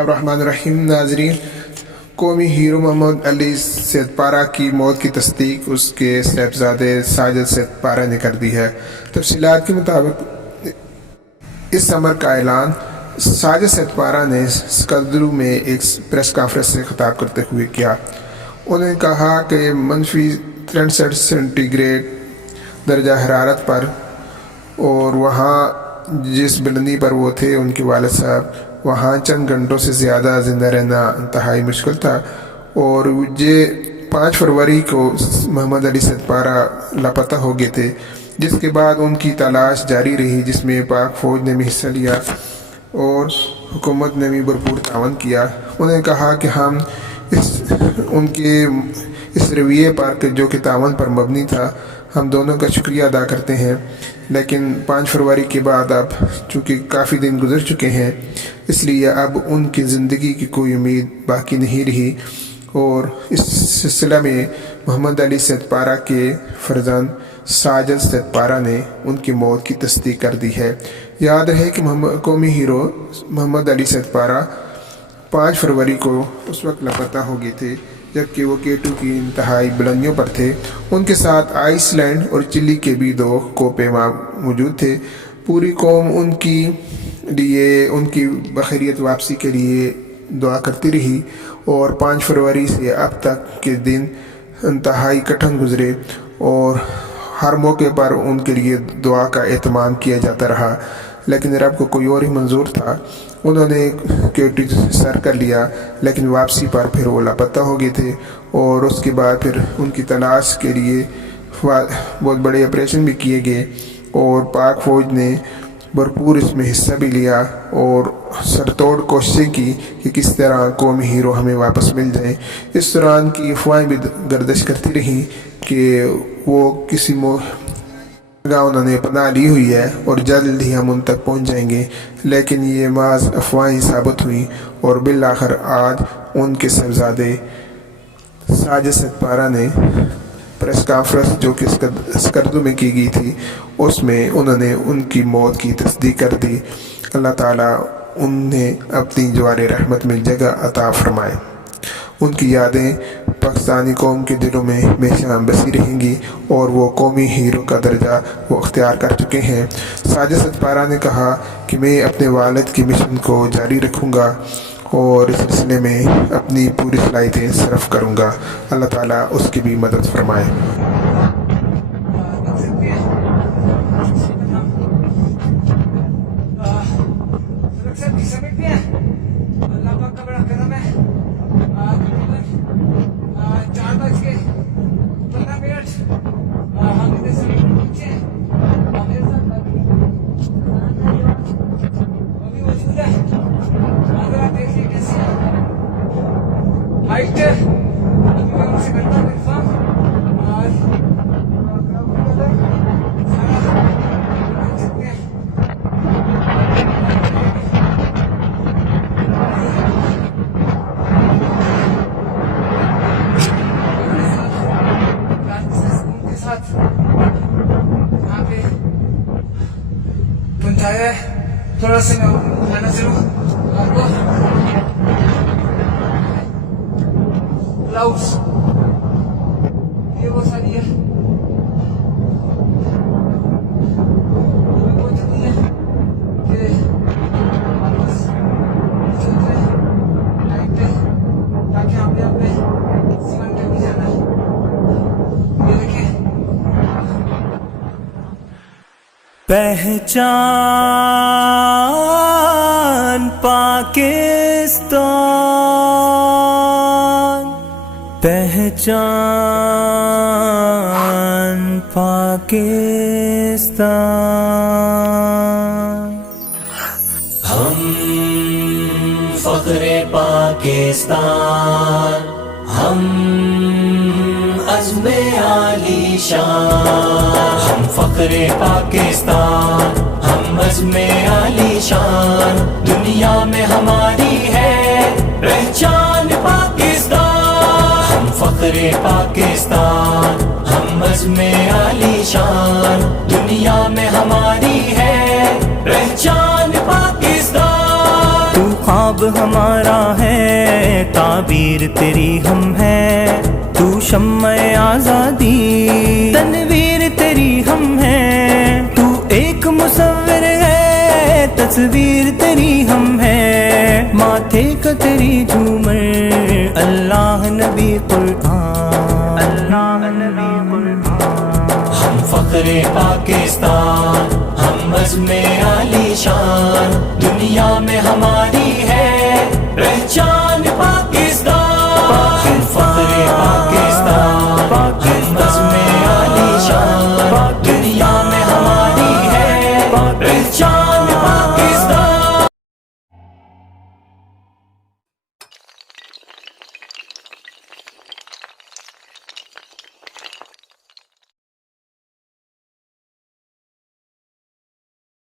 الرحمن الرحیم ناظرین، قومی ہیرو محمد علی سیدپارہ کی موت کی تصدیق اس کے صاحبزادے ساجد سیدپارہ نے کر دی ہے۔ تفصیلات کے مطابق اس امر کا اعلان ساجد سیدپارہ نے سکردو میں ایک پریس کانفرنس سے خطاب کرتے ہوئے کیا۔ انہوں نے کہا کہ -63 سینٹی گریڈ درجہ حرارت پر اور وہاں جس بلندی پر وہ تھے ان کے والد صاحب، وہاں چند گھنٹوں سے زیادہ زندہ رہنا انتہائی مشکل تھا، اور یہ 5 فروری کو محمد علی سیدپارہ لاپتہ ہو گئے تھے، جس کے بعد ان کی تلاش جاری رہی، جس میں پاک فوج نے بھی حصہ لیا اور حکومت نے بھی بھرپور تعاون کیا۔ انہوں نے کہا کہ ہم ان کے اس رویے پر جو کہ تعاون پر مبنی تھا، ہم دونوں کا شکریہ ادا کرتے ہیں، لیکن 5 فروری کے بعد اب چونکہ کافی دن گزر چکے ہیں، اس لیے اب ان کی زندگی کی کوئی امید باقی نہیں رہی، اور اس سلسلہ میں محمد علی سیدپارہ کے فرزند ساجد سیدپارہ نے ان کی موت کی تصدیق کر دی ہے۔ یاد رہے کہ قومی ہیرو محمد علی سیدپارہ 5 فروری کو اس وقت لاپتہ ہو گئے تھے جبکہ وہ K2 کی انتہائی بلندیوں پر تھے۔ ان کے ساتھ آئس لینڈ اور چلی کے بھی 2 کوپے موجود تھے۔ پوری قوم ان کی بخیریت واپسی کے لیے دعا کرتی رہی، اور 5 فروری سے اب تک کے دن انتہائی کٹھن گزرے، اور ہر موقع پر ان کے لیے دعا کا اہتمام کیا جاتا رہا، لیکن رب کو کوئی اور ہی منظور تھا۔ انہوں نے K2 سر کر لیا، لیکن واپسی پر پھر وہ لاپتہ ہو گئے تھے، اور اس کے بعد پھر ان کی تلاش کے لیے بہت بڑے آپریشن بھی کیے گئے، اور پاک فوج نے بھرپور اس میں حصہ بھی لیا اور سرتوڑ کوششیں کی کہ کس طرح قومی ہیرو ہمیں واپس مل جائیں۔ اس دوران کی افواہیں بھی گردش کرتی رہیں کہ وہ کسی جگہ انہوں نے پناہ لی ہوئی ہے اور جلد ہی ہم ان تک پہنچ جائیں گے، لیکن یہ محض افواہیں ثابت ہوئیں، اور بالآخر آج ان کے صاحبزادے ساجد سیدپارہ نے پریس کانفرنس جو کہ سکردو میں کی گئی تھی، اس میں انہوں نے ان کی موت کی تصدیق کر دی۔ اللہ تعالیٰ انہیں اپنی جوار رحمت میں جگہ عطا فرمائے۔ ان کی یادیں پاکستانی قوم کے دلوں میں ہمیشہ بسی رہیں گی، اور وہ قومی ہیرو کا درجہ وہ اختیار کر چکے ہیں۔ ساجد سیدپارہ نے کہا کہ میں اپنے والد کی مشن کو جاری رکھوں گا اور اس سلسلے میں اپنی پوری صلاحیتیں صرف کروں گا۔ اللہ تعالیٰ اس کی بھی مدد فرمائے۔ تھوڑا سا کھانا ضرور آپ کو گلاؤز یہ وہ ساری ہے، بہت جلدی ہے کہ واپس چلتے ہیں ٹائم پہ، تاکہ ہم نے اپنے سیون کر بھی جانا ہے۔ یہ دیکھیں پہچان پاکستان، پہچان پاکستان، ہم فخر پاکستان، ہم عزم عالی شان، ہم فخر پاکستان، ہم عزم عالی شان، دنیا میں ہماری ہے پہچان پاکستان، ہم فخر پاکستان، ہم عزم عالی شان، دنیا میں ہماری ہے پہچان پاکستان۔ تو خواب خواب ہمارا ہے، تعبیر تیری ہم ہے، تو شمع آزادی، تنویر تیری ہم ہے، تو ایک مصور ہے، تصویر تیری ہم ہے، ماتھے کا تیری جھومر، اللہ نبی قرآن، اللہ نبی قرآن۔ ہم فخر پاکستان، ہم عزم عالی شان، دنیا میں ہماری